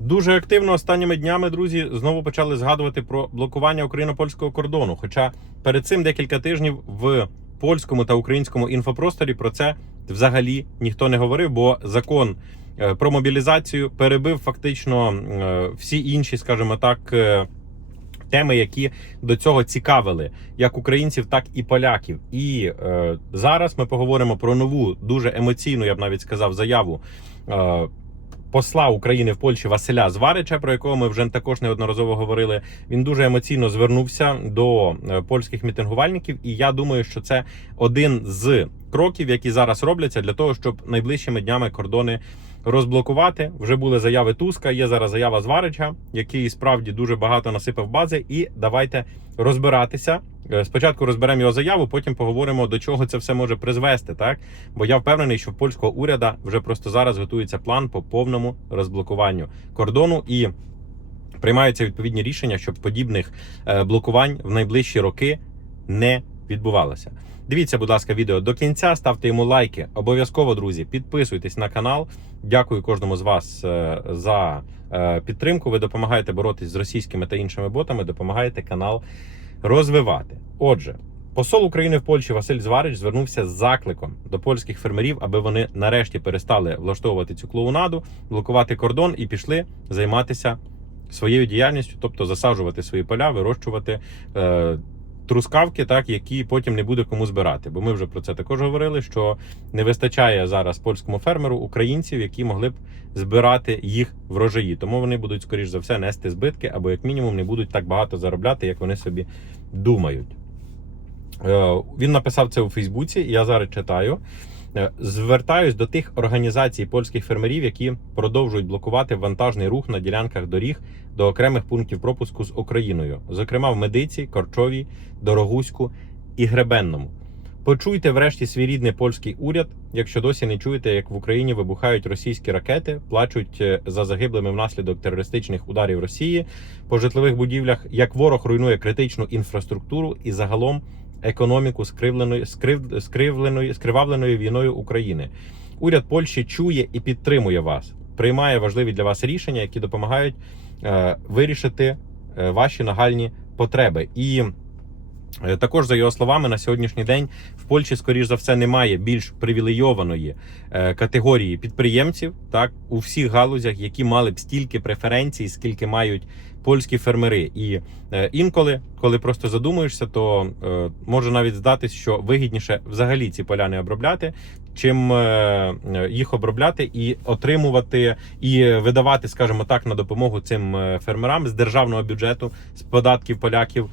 Дуже активно останніми днями, друзі, знову почали згадувати про блокування україно-польського кордону. Хоча перед цим декілька тижнів в польському та українському інфопросторі про це взагалі ніхто не говорив, бо закон е, про мобілізацію перебив фактично е, всі інші, скажімо так. е, Теми, які до цього цікавили як українців, так і поляків. І е, зараз ми поговоримо про нову, дуже емоційну, я б навіть сказав, заяву е, посла України в Польщі Василя Зварича, про якого ми вже також неодноразово говорили. Він дуже емоційно звернувся до е, польських мітингувальників, і я думаю, що це один з кроків, які зараз робляться для того, щоб найближчими днями кордони розблокувати. Вже були заяви Туска. Є зараз заява Зварича, який справді дуже багато насипав бази. І давайте розбиратися. Е, Спочатку розберемо його заяву, потім поговоримо до чого це все може призвести. Так бо я впевнений, що в польського уряду вже просто зараз готується план по повному розблокуванню кордону і. Приймаються відповідні рішення, щоб подібних е, блокувань в найближчі роки не відбувалося. Дивіться, будь ласка, відео до кінця, ставте йому лайки. Обов'язково, друзі, підписуйтесь на канал. Дякую кожному з вас е, за е, підтримку. Ви допомагаєте боротись з російськими та іншими ботами, допомагаєте канал розвивати. Отже, посол України в Польщі Василь Зварич звернувся з закликом до польських фермерів, аби вони нарешті перестали влаштовувати цю клоунаду, блокувати кордон і пішли займатися своєю діяльністю, тобто засаджувати свої поля, вирощувати. Е, Трускавки, так які потім не буде кому збирати, бо ми вже про це також говорили. Що не вистачає зараз польському фермеру українців, які могли б збирати їх врожаї. Тому вони будуть, скоріш за все, нести збитки, або як мінімум не будуть так багато заробляти, як вони собі думають. Е, Він написав це у Фейсбуці. Я зараз читаю. Е, Звертаюсь до тих організацій польських фермерів, які продовжують блокувати вантажний рух на ділянках доріг до окремих пунктів пропуску з Україною, зокрема в Медиці, Корчовій, Дорогуську і Гребенному. Почуйте врешті свій рідний польський уряд, якщо досі не чуєте, як в Україні вибухають російські ракети, плачуть е, за загиблими внаслідок терористичних ударів Росії по житлових будівлях, як ворог руйнує критичну інфраструктуру і загалом економіку скривленої скрив, скривленої скривавленою війною України. Уряд Польщі чує і підтримує вас, приймає важливі для вас рішення, які допомагають е, вирішити е, ваші нагальні потреби. І також, за його словами, на сьогоднішній день в Польщі, скоріш за все, немає більш привілейованої е, категорії підприємців, так у всіх галузях, які мали б стільки преференцій, скільки мають польські фермери. І е, інколи, коли просто задумуєшся, то е, може навіть здатись, що вигідніше взагалі ці поля не обробляти, чим е, е, їх обробляти і отримувати і видавати, скажімо так, на допомогу цим е, фермерам з державного бюджету, з податків поляків.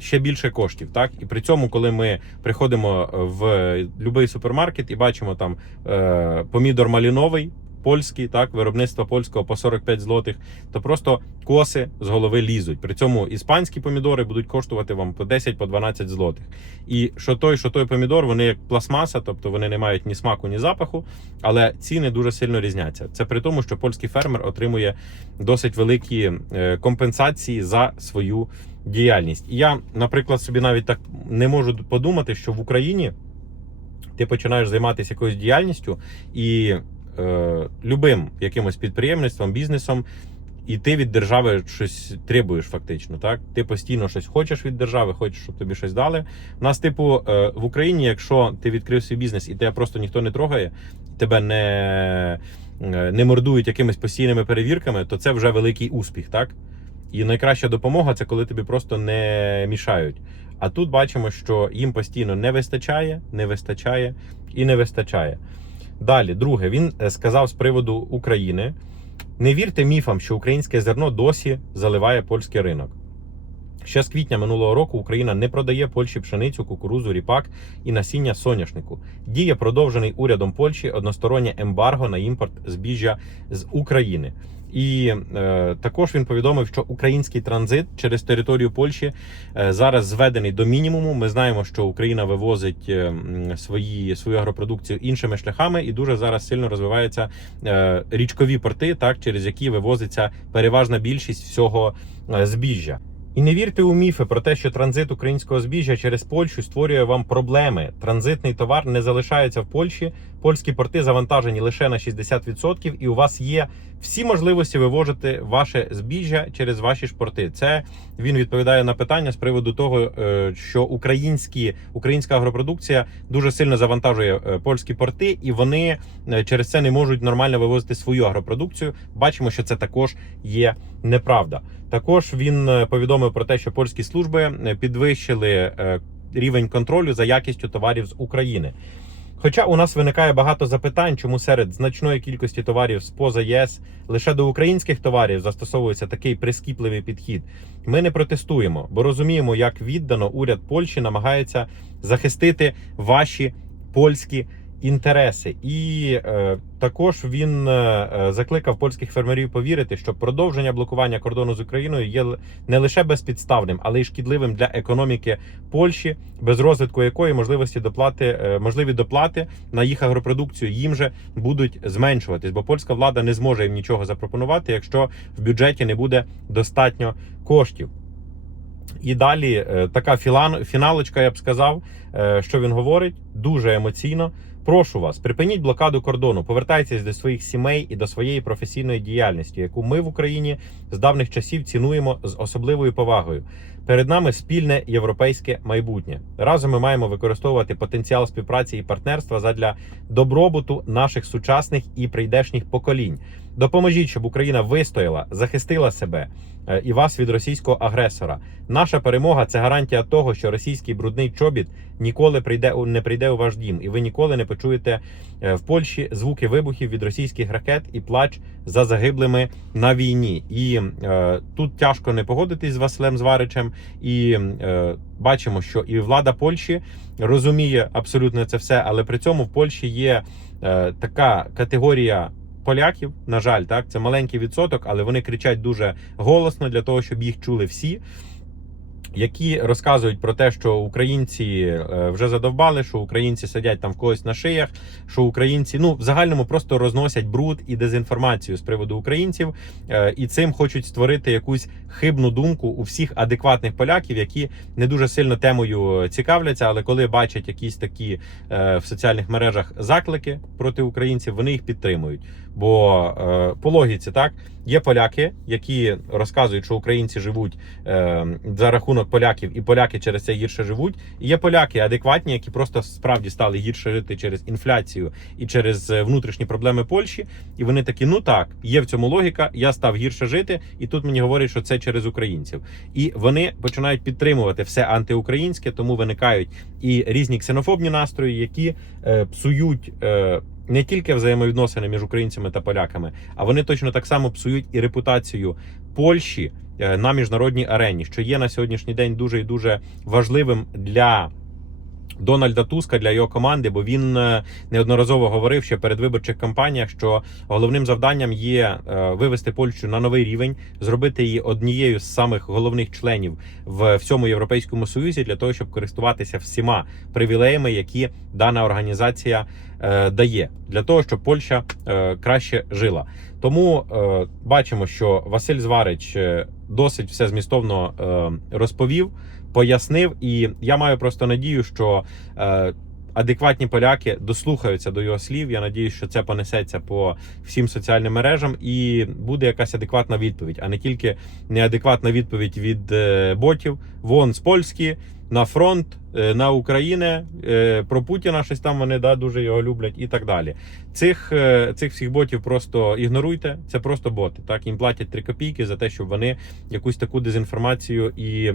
Е, Ще більше коштів, так? І при цьому, коли ми приходимо в будь-який супермаркет і бачимо там е, помідор маліновий, польський, так виробництво польського по 45 злотих, то просто коси з голови лізуть. При цьому іспанські помідори будуть коштувати вам по 10 по 12 злотих. І що той, що той помідор, вони як пластмаса, тобто вони не мають ні смаку, ні запаху, але ціни дуже сильно різняться. Це при тому, що польський фермер отримує досить великі е, компенсації за свою діяльність. І я, наприклад, собі навіть так не можу подумати, що в Україні ти починаєш займатися якоюсь діяльністю і е, любим якимось підприємництвом, бізнесом, і ти від держави щось требуєш фактично. Так, ти постійно щось хочеш від держави, хочеш, щоб тобі щось дали. У нас, типу, е, в Україні, якщо ти відкрив свій бізнес і тебе просто ніхто не трогає, тебе не, е, не мордують якимись постійними перевірками, то це вже великий успіх, так? І найкраща допомога це коли тобі просто не мішають. А тут бачимо, що їм постійно не вистачає, не вистачає і не вистачає. Далі, друге, він е, сказав з приводу України: не вірте міфам, що українське зерно досі заливає польський ринок. Ще з квітня минулого року Україна не продає Польщі пшеницю, кукурузу, ріпак і насіння соняшнику. Діє продовжений урядом Польщі одностороннє ембарго на імпорт збіжжя з України. І е, також він повідомив, що український транзит через територію Польщі е, зараз зведений до мінімуму. Ми знаємо, що Україна вивозить е, свої свою агропродукцію іншими шляхами, і дуже зараз сильно розвиваються е, річкові порти, так через які вивозиться переважна більшість всього е, збіжжя. І не вірте у міфи про те, що транзит українського збіжжя через Польщу створює вам проблеми. Транзитний товар не залишається в Польщі, польські порти завантажені лише на 60%, і у вас є всі можливості вивозити ваше збіжжя через ваші ж порти. Це він відповідає на питання з приводу того, е, що українські українська агропродукція дуже сильно завантажує е, польські порти, і вони е, через це не можуть нормально вивозити свою агропродукцію. Бачимо, що це також є неправда. Також він повідомив про те, що польські служби підвищили рівень контролю за якістю товарів з України. Хоча у нас виникає багато запитань, чому серед значної кількості товарів з поза ЄС лише до українських товарів застосовується такий прискіпливий підхід. Ми не протестуємо, бо розуміємо, як віддано уряд Польщі намагається захистити ваші польські інтереси. І е, також він е, е, закликав польських фермерів повірити, що продовження блокування кордону з Україною є не лише безпідставним, але й шкідливим для економіки Польщі, без розвитку якої можливості доплати е, можливі доплати на їх агропродукцію їм же будуть зменшуватись, бо польська влада не зможе їм нічого запропонувати, якщо в бюджеті не буде достатньо коштів. І далі е, така фіналочка, я б сказав, е, що він говорить дуже емоційно. Прошу вас, припиніть блокаду кордону, повертайтесь до своїх сімей і до своєї професійної діяльності, яку ми в Україні з давних часів цінуємо з особливою повагою. Перед нами спільне європейське майбутнє. Разом ми маємо використовувати потенціал співпраці і партнерства задля добробуту наших сучасних і прийдешніх поколінь. Допоможіть, щоб Україна вистояла, захистила себе е, і вас від російського агресора. Наша перемога це гарантія того, що російський брудний чобіт ніколи прийде не прийде у ваш дім, і ви ніколи не почуєте е, в Польщі звуки вибухів від російських ракет і плач за загиблими на війні. І е, тут тяжко не погодитись з Василем Зваричем. І е, бачимо, що і влада Польщі розуміє абсолютно це все, але при цьому в Польщі є е, така категорія. Поляків, на жаль, так це маленький відсоток, але вони кричать дуже голосно для того, щоб їх чули всі які розказують про те, що українці е, вже задовбали, що українці сидять там в когось на шиях, що українці ну в загальному просто розносять бруд і дезінформацію з приводу українців, е, і цим хочуть створити якусь хибну думку у всіх адекватних поляків, які не дуже сильно темою цікавляться, але коли бачать якісь такі е, в соціальних мережах заклики проти українців, вони їх підтримують. Бо е, по логіці так є поляки, які розказують, що українці живуть е, за рахунок поляків, і поляки через це гірше живуть. І є поляки адекватні, які просто справді стали гірше жити через інфляцію і через е, внутрішні проблеми Польщі. І вони такі: ну так, є в цьому логіка, я став гірше жити, і тут мені говорять, що це через українців. І вони починають підтримувати все антиукраїнське, тому виникають і різні ксенофобні настрої, які псують. Не тільки взаємовідносини між українцями та поляками, а вони точно так само псують і репутацію Польщі е, на міжнародній арені, що є на сьогоднішній день дуже і дуже важливим для. Дональда Туска для його команди, бо він е, неодноразово говорив ще перед виборчих кампаніях, що головним завданням є е, вивести Польщу на новий рівень, зробити її однією з самих головних членів в всьому європейському союзі для того, щоб користуватися всіма привілеями, які дана організація е, дає, для того, щоб Польща краще жила. Тому бачимо, що Василь Зварич досить все змістовно розповів пояснив, і я маю просто надію, що е, адекватні поляки дослухаються до його слів. Я надію, що це понесеться по всім соціальним мережам, і буде якась адекватна відповідь, а не тільки неадекватна відповідь від е, ботів. Вон з Польські на фронт, е, на Україну, е, про Путіна щось там вони да, дуже його люблять і так далі. Цих, цих всіх ботів просто ігноруйте. Це просто боти. Так їм платять 3 копійки за те, щоб вони якусь таку дезінформацію і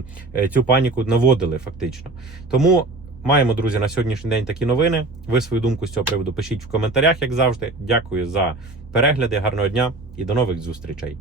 цю паніку наводили фактично. Тому маємо, друзі, на сьогоднішній день такі новини. Ви свою думку з цього приводу пишіть в коментарях, як завжди. Дякую за перегляди, гарного дня і до нових зустрічей.